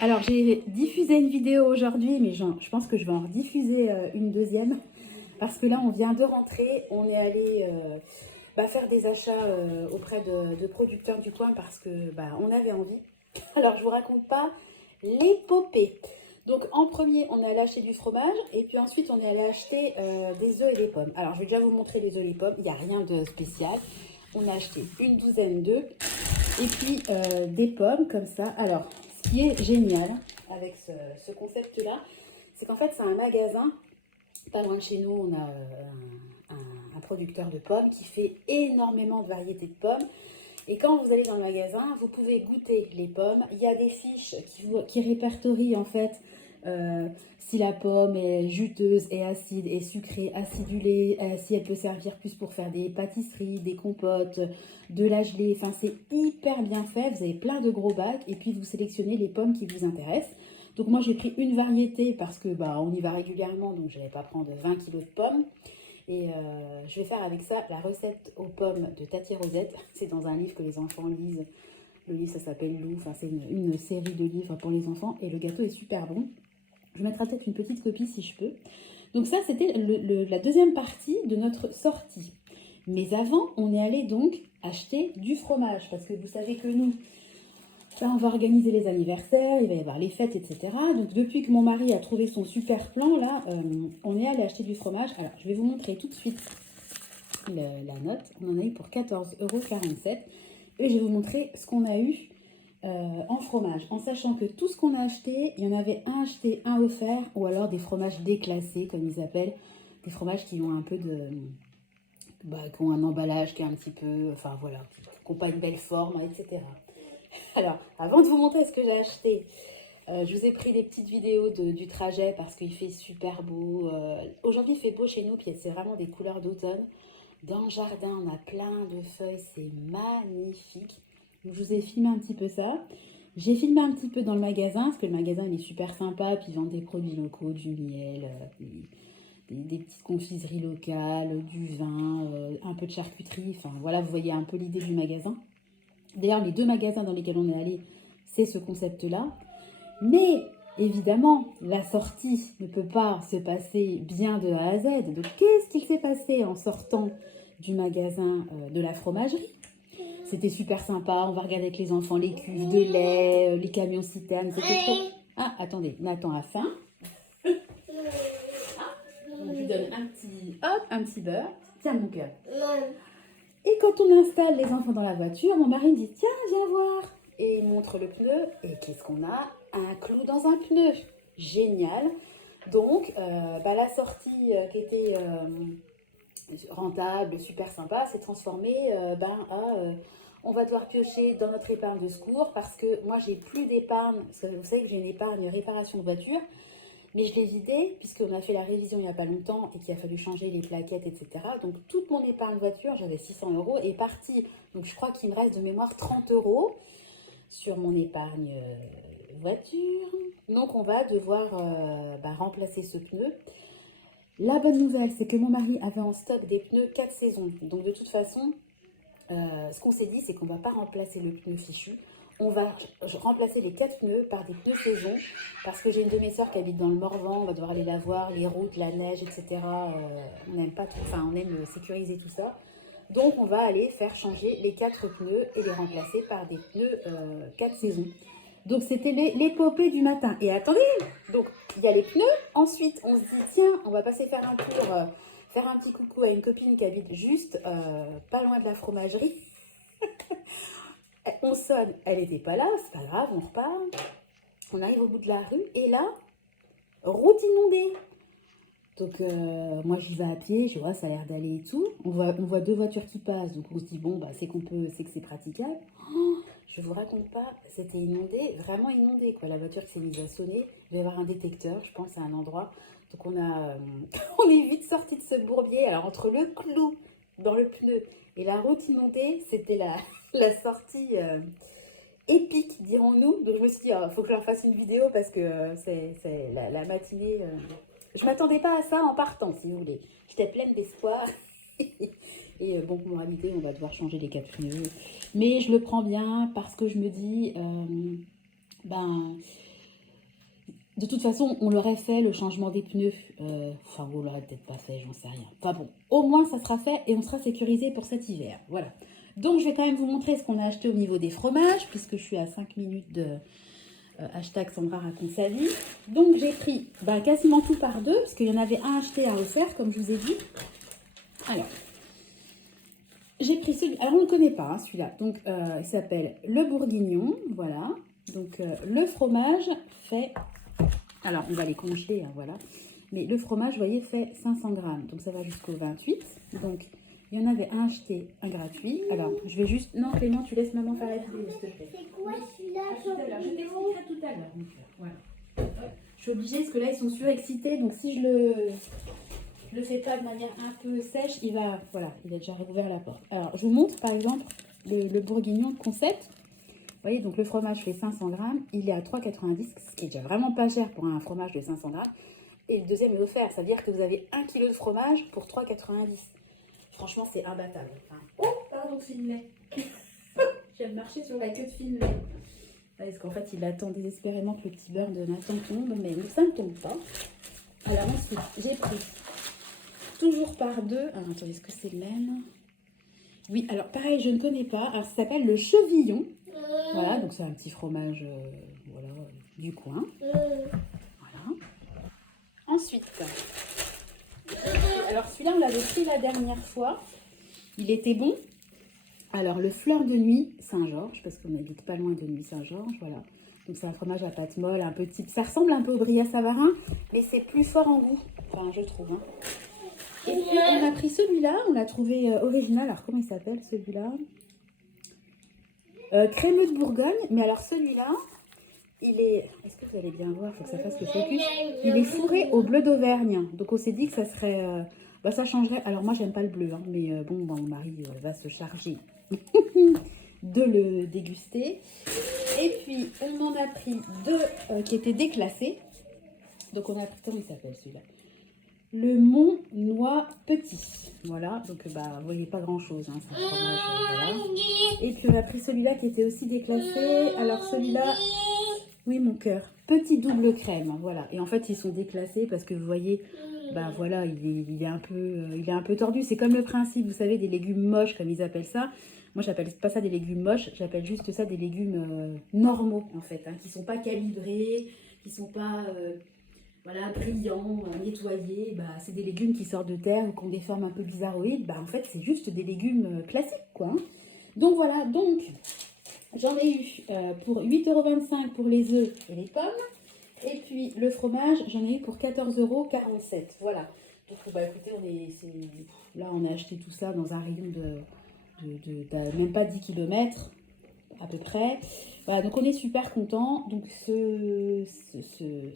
Alors j'ai diffusé une vidéo aujourd'hui, mais je pense que je vais en rediffuser une deuxième. Parce que là, on vient de rentrer, on est allé faire des achats auprès de producteurs du coin parce que on avait envie. Alors je vous raconte pas l'épopée. Donc en premier, on est allé acheter du fromage et puis ensuite on est allé acheter des œufs et des pommes. Alors je vais déjà vous montrer les œufs et les pommes, il n'y a rien de spécial. On a acheté une douzaine d'œufs et puis des pommes comme ça. Alors ce qui est génial avec ce concept-là, c'est qu'en fait c'est un magasin. Pas loin de chez nous, on a un producteur de pommes qui fait énormément de variétés de pommes. Et quand vous allez dans le magasin, vous pouvez goûter les pommes. Il y a des fiches qui répertorient en fait si la pomme est juteuse et acide et sucrée, acidulée, si elle peut servir plus pour faire des pâtisseries, des compotes, de la gelée. Enfin, c'est hyper bien fait. Vous avez plein de gros bacs et puis vous sélectionnez les pommes qui vous intéressent. Donc moi j'ai pris une variété parce que on y va régulièrement, donc je n'allais pas prendre 20 kilos de pommes. Et je vais faire avec ça la recette aux pommes de Tati Rosette. C'est dans un livre que les enfants lisent. Le livre, ça s'appelle Lou. Enfin, c'est une série de livres pour les enfants. Et le gâteau est super bon. Je mettrai peut-être une petite copie si je peux. Donc ça, c'était la deuxième partie de notre sortie. Mais avant, on est allé donc acheter du fromage. Parce que vous savez que nous, on va organiser les anniversaires, il va y avoir les fêtes, etc. Donc depuis que mon mari a trouvé son super plan, là, on est allé acheter du fromage. Alors, je vais vous montrer tout de suite la note. On en a eu pour 14,47 €. Et je vais vous montrer ce qu'on a eu en fromage. En sachant que tout ce qu'on a acheté, il y en avait un acheté, un offert, ou alors des fromages déclassés, comme ils appellent. Des fromages qui ont un peu de... qui ont un emballage qui est un petit peu... Enfin voilà, qui n'ont pas une belle forme, etc. Alors, avant de vous montrer ce que j'ai acheté, je vous ai pris des petites vidéos du trajet parce qu'il fait super beau. Aujourd'hui, il fait beau chez nous, puis c'est vraiment des couleurs d'automne. Dans le jardin, on a plein de feuilles, c'est magnifique. Donc, je vous ai filmé un petit peu ça. J'ai filmé un petit peu dans le magasin, parce que le magasin il est super sympa, puis ils vendent des produits locaux, du miel, des petites confiseries locales, du vin, un peu de charcuterie. Enfin voilà, vous voyez un peu l'idée du magasin. D'ailleurs, les deux magasins dans lesquels on est allé, c'est ce concept-là. Mais évidemment, la sortie ne peut pas se passer bien de A à Z. Donc, qu'est-ce qu'il s'est passé en sortant du magasin de la fromagerie? C'était super sympa. On va regarder avec les enfants les cuves de lait, les camions citernes. C'était trop. Ah, attendez, Nathan a faim. On lui donne un petit beurre. Tiens, mon cœur. Et quand on installe les enfants dans la voiture, mon mari me dit tiens, viens voir. Et il montre le pneu. Et qu'est-ce qu'on a? Un clou dans un pneu. Génial. Donc, la sortie qui était rentable, super sympa, s'est transformée on va devoir piocher dans notre épargne de secours parce que moi, j'ai plus d'épargne. Parce que vous savez que j'ai une épargne réparation de voiture. Mais je l'ai vidée puisqu'on a fait la révision il n'y a pas longtemps et qu'il a fallu changer les plaquettes, etc. Donc toute mon épargne voiture, j'avais 600 € est partie. Donc je crois qu'il me reste de mémoire 30 € sur mon épargne voiture. Donc on va devoir remplacer ce pneu. La bonne nouvelle, c'est que mon mari avait en stock des pneus 4 saisons. Donc de toute façon, ce qu'on s'est dit, c'est qu'on ne va pas remplacer le pneu fichu. On va remplacer les 4 pneus par des pneus saison parce que j'ai une de mes sœurs qui habite dans le Morvan, on va devoir aller la voir, les routes, la neige, etc. On n'aime pas tout, enfin on aime sécuriser tout ça. Donc on va aller faire changer les 4 pneus et les remplacer par des pneus 4 saisons. Donc c'était l'épopée du matin. Et attendez, donc il y a les pneus, ensuite on se dit tiens, on va passer faire un tour, faire un petit coucou à une copine qui habite juste pas loin de la fromagerie. On sonne, elle n'était pas là, c'est pas grave, on repart. On arrive au bout de la rue et là, route inondée. Donc moi j'y vais à pied, je vois ça a l'air d'aller et tout. On voit deux voitures qui passent, donc on se dit bon c'est c'est que c'est praticable. Oh, je vous raconte pas, c'était inondé, vraiment inondé quoi. La voiture qui s'est mise à sonner, il va y avoir un détecteur, je pense à un endroit. Donc on est vite sorti de ce bourbier. Alors entre le clou dans le pneu et la route inondée, c'était la sortie épique, dirons-nous. Donc je me suis dit, il faut que je leur fasse une vidéo parce que c'est la matinée. Je m'attendais pas à ça en partant, si vous voulez. J'étais pleine d'espoir. Et pour moralité, on va devoir changer les 4 pneus. Mais je le prends bien parce que je me dis, De toute façon, on l'aurait fait, le changement des pneus. Enfin, on l'aurait peut-être pas fait, j'en sais rien. Enfin bon, au moins ça sera fait et on sera sécurisé pour cet hiver. Voilà. Donc je vais quand même vous montrer ce qu'on a acheté au niveau des fromages, puisque je suis à 5 minutes de hashtag Sandra raconte sa vie. Donc j'ai pris quasiment tout par deux, parce qu'il y en avait un acheté à offert, comme je vous ai dit. Alors, j'ai pris celui, alors on ne le connaît pas, hein, celui-là. Donc il s'appelle le Bourguignon, voilà. Donc le fromage fait... Alors, on va les congeler, hein, voilà. Mais le fromage, vous voyez, fait 500 grammes. Donc, ça va jusqu'au 28. Donc, il y en avait un acheté, un gratuit. Alors, je vais juste... Non, Clément, tu laisses maman faire la vidéo, s'il te plaît. C'est quoi celui-là? Je t'expliquerai tout à l'heure. Voilà. Je suis obligée, parce que là, ils sont surexcités. Donc, si je le fais pas de manière un peu sèche, il va... Voilà, il a déjà rouvert la porte. Alors, je vous montre, par exemple, le bourguignon concept. Vous voyez, donc le fromage fait 500 grammes, il est à 3,90, ce qui est déjà vraiment pas cher pour un fromage de 500 grammes. Et le deuxième est offert, ça veut dire que vous avez 1 kg de fromage pour 3,90. Franchement, c'est imbattable. Enfin, oh, pardon, Finlay. J'aime marcher sur la queue de Finlay. Parce qu'en fait, il attend désespérément que le petit beurre de Nathan tombe, mais ça ne tombe pas. Alors ensuite, j'ai pris toujours par deux. Alors, attendez, est-ce que c'est le même? Oui, alors pareil, je ne connais pas. Alors, ça s'appelle le chevillon. Voilà, donc c'est un petit fromage voilà, du coin. Voilà. Ensuite, alors celui-là, on l'avait pris la dernière fois. Il était bon. Alors, le fleur de nuit Saint-Georges, parce qu'on n'habite pas loin de Nuit Saint-Georges, voilà. Donc, c'est un fromage à pâte molle, un peu type... Ça ressemble un peu au brie Savarin, mais c'est plus fort en goût. Enfin, je trouve. Hein. Et puis, on a pris celui-là, on l'a trouvé original. Alors, comment il s'appelle celui-là? Crémeux de Bourgogne, mais alors celui-là, il est... Est-ce que vous allez bien voir? Il faut que ça fasse le focus. Il est fourré au bleu d'Auvergne. Donc on s'est dit que ça serait... ça changerait... Alors moi, j'aime pas le bleu, hein, mais mon mari va se charger de le déguster. Et puis, on en a pris deux qui étaient déclassés. Donc on a pris... Comment il s'appelle celui-là? Le Mont Noix Petit. Voilà, donc vous voyez pas grand chose, hein, c'est un fromage, voilà. Et puis on a pris celui-là qui était aussi déclassé. Alors celui-là, oui mon cœur, petit double crème, voilà. Et en fait ils sont déclassés parce que vous voyez, voilà, il est un peu tordu. C'est comme le principe, vous savez, des légumes moches comme ils appellent ça. Moi j'appelle pas ça des légumes moches, j'appelle juste ça des légumes normaux en fait, hein, qui sont pas calibrés, qui sont pas... voilà, brillants, nettoyés, c'est des légumes qui sortent de terre ou qui ont des formes un peu bizarroïdes. En fait, c'est juste des légumes classiques, quoi. Hein. Donc voilà, donc j'en ai eu pour 8,25 € pour les œufs et les pommes. Et puis le fromage, j'en ai eu pour 14,47 €. Voilà. Donc écoutez, là on a acheté tout ça dans un rayon de même pas 10 km à peu près. Voilà, donc on est super content. Donc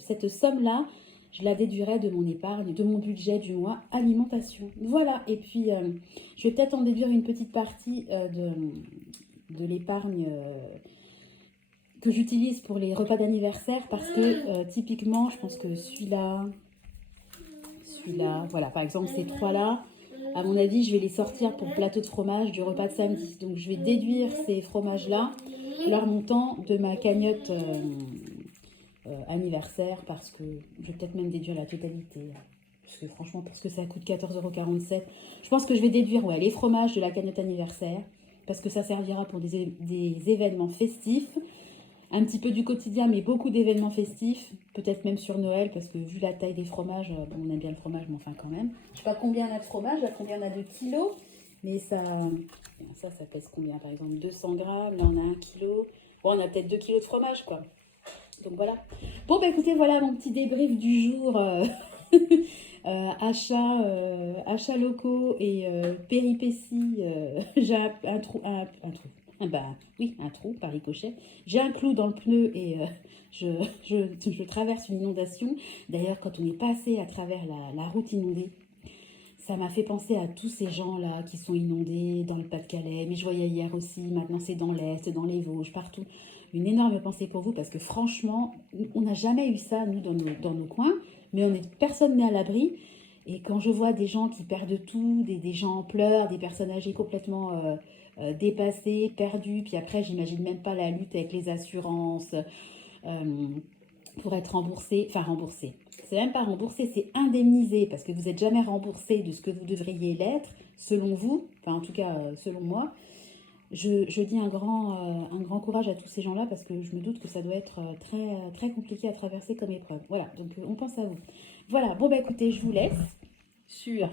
cette somme-là, je la déduirai de mon épargne, de mon budget du mois alimentation. Voilà, et puis je vais peut-être en déduire une petite partie de l'épargne que j'utilise pour les repas d'anniversaire parce que typiquement, je pense que celui-là, voilà, par exemple ces trois-là, à mon avis, je vais les sortir pour le plateau de fromage du repas de samedi. Donc je vais déduire ces fromages-là, leur montant de ma cagnotte anniversaire parce que je vais peut-être même déduire la totalité. Parce que franchement, parce que ça coûte 14,47 €, je pense que je vais déduire les fromages de la cagnotte anniversaire parce que ça servira pour des événements festifs. Un petit peu du quotidien, mais beaucoup d'événements festifs, peut-être même sur Noël, parce que vu la taille des fromages, on aime bien le fromage, mais enfin quand même. Je sais pas combien on a de fromage, combien on a de kilos, mais ça pèse combien? Par exemple 200 grammes, là on a 1 kilo. Bon, on a peut-être 2 kilos de fromage, quoi. Donc voilà. Bon, écoutez, voilà mon petit débrief du jour. Achats locaux et péripéties. J'ai un trou. Oui, un trou par ricochet. J'ai un clou dans le pneu et je traverse une inondation. D'ailleurs, quand on est passé à travers la route inondée, ça m'a fait penser à tous ces gens-là qui sont inondés dans le Pas-de-Calais. Mais je voyais hier aussi, maintenant c'est dans l'Est, dans les Vosges, partout. Une énorme pensée pour vous parce que franchement, on n'a jamais eu ça, nous, dans nos coins. Mais personne n'est à l'abri. Et quand je vois des gens qui perdent tout, des gens en pleurs, des personnes âgées complètement dépassées, perdues, puis après, j'imagine même pas la lutte avec les assurances, pour être remboursé, enfin remboursé. C'est même pas remboursé, c'est indemnisé parce que vous n'êtes jamais remboursé de ce que vous devriez l'être, selon vous, enfin en tout cas selon moi. Je dis un grand courage à tous ces gens-là parce que je me doute que ça doit être très compliqué à traverser comme épreuve. Voilà, donc on pense à vous. Voilà, bon bah écoutez, je vous laisse sur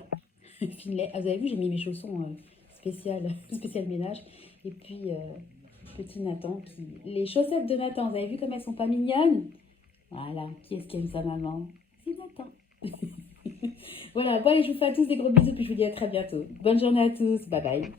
Finlay. Ah, vous avez vu, j'ai mis mes chaussons spécial ménage. Et puis, petit Nathan, les chaussettes de Nathan, vous avez vu comme elles sont pas mignonnes? Voilà, qui est-ce qui aime sa maman? C'est Nathan. Voilà, bon allez, je vous fais à tous des gros bisous, puis je vous dis à très bientôt. Bonne journée à tous, bye bye.